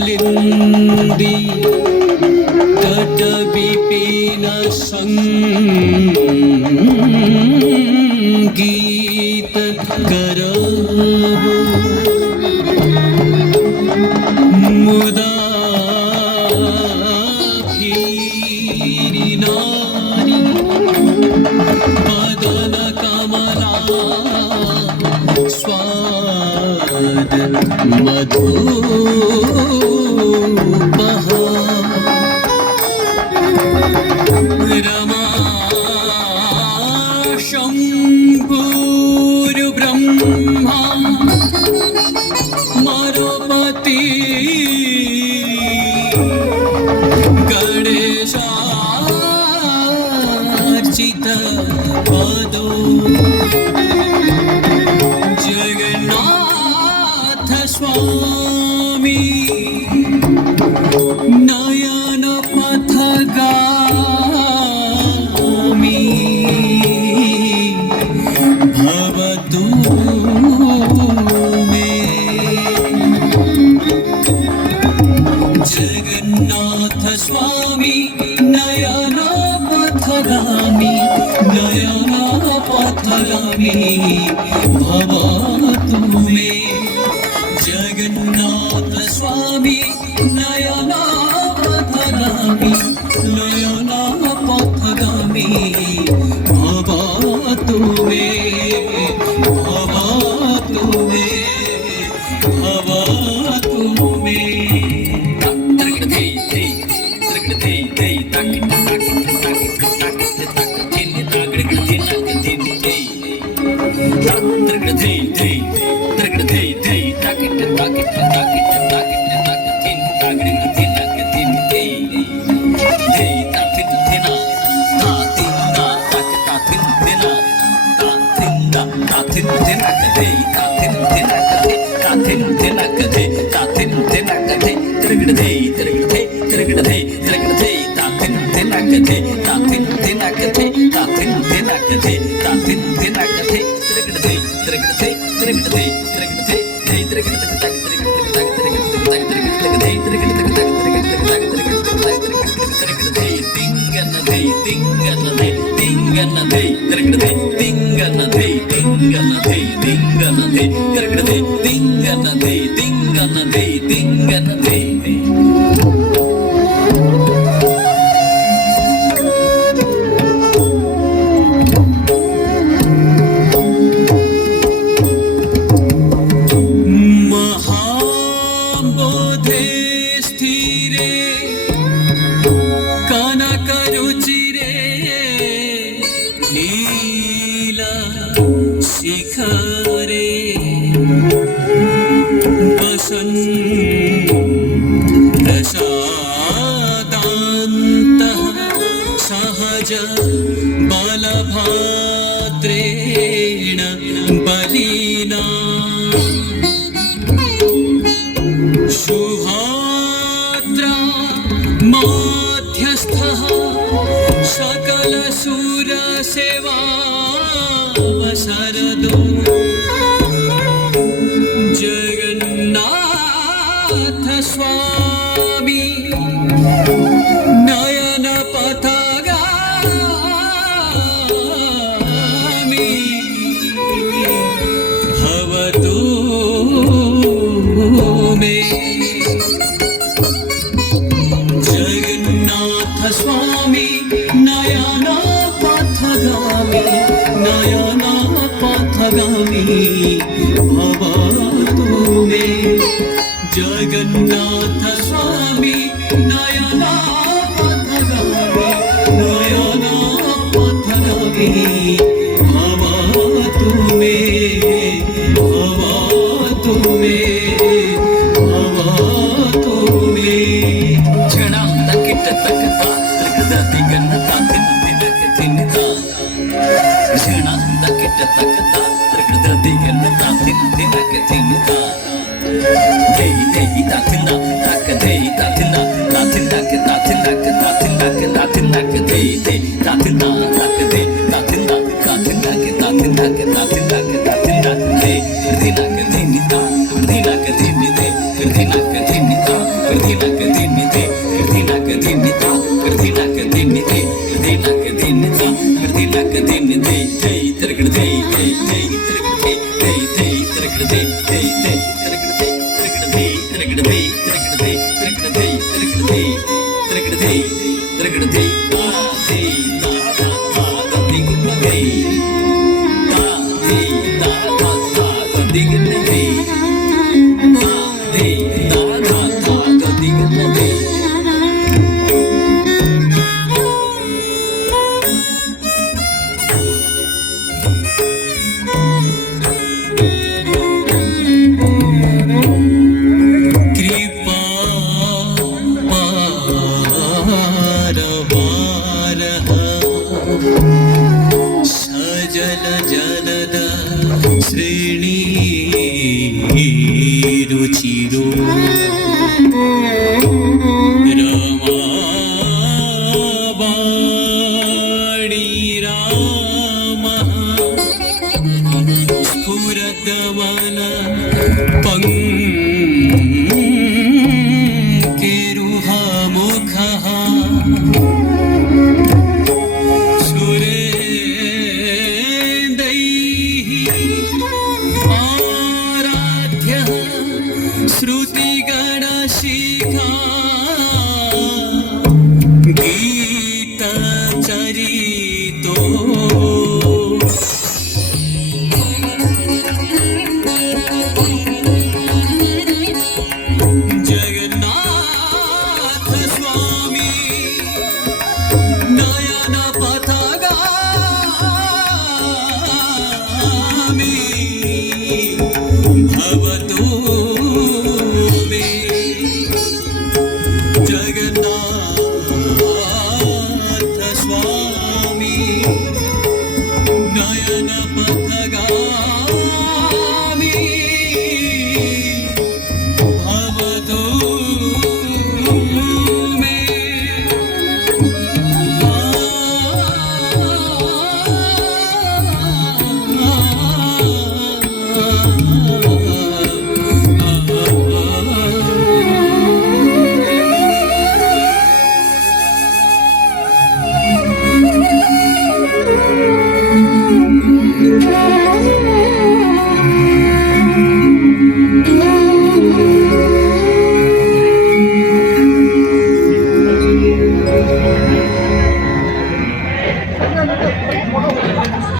कालिंदी तट विपिन संगीत करब मुदा फिरी नारी बदन कमला स्वाद मधुपः रमा शम्भुर्ब्रह्मा मरुपति गणेशार्चित पदो जगन्नाथ स्वामी नयन पथगामी भवतु मे जगन्नाथ स्वामी नयन पथगामी भवतु मे जगन्नाथ स्वामी नयन पथगामी भवतु मे भवतु मे भवतु मे महाबोधे स्थिरे कनकरुचिरे नीला शिखरे बसन् दशा स्वामी नयन पथगामी भवतु मे जगन्नाथ स्वामी नयन पथगामी नयन पथगामी भवतु मे जगन्नाथ स्वामी नयन पथगामी नयन पथगामी भवतु मे भवतु मे भवतु मे क्षणांत किट तकता तृगदति गन्नता तिन्नतिनक तिन्नता क्षणांत किट तकता तृगदति गन्नता तिन्नतिनक तिन्नता Hey, hey, datinda, hey, datinda, datinda, datinda, datinda, datinda, hey, hey, datinda, hey, datinda, datinda, datinda, datinda, datinda, hey, dina, dinita, dina, dinite, dina, dinita, dina, dinite, dina, dinita, dina, dinite, dina, dinita, dina, dinite, hey, tergde, hey, hey, tergde, hey, hey, tergde, hey, hey. सजल जलद श्रेणी रुचिरो रमाबाणी राम स्फुरदवन पंकेरुह मुखः श्रुतिगणशिखा गीतचरितो जगन्नाथ स्वामी नयन पथगामी भवतु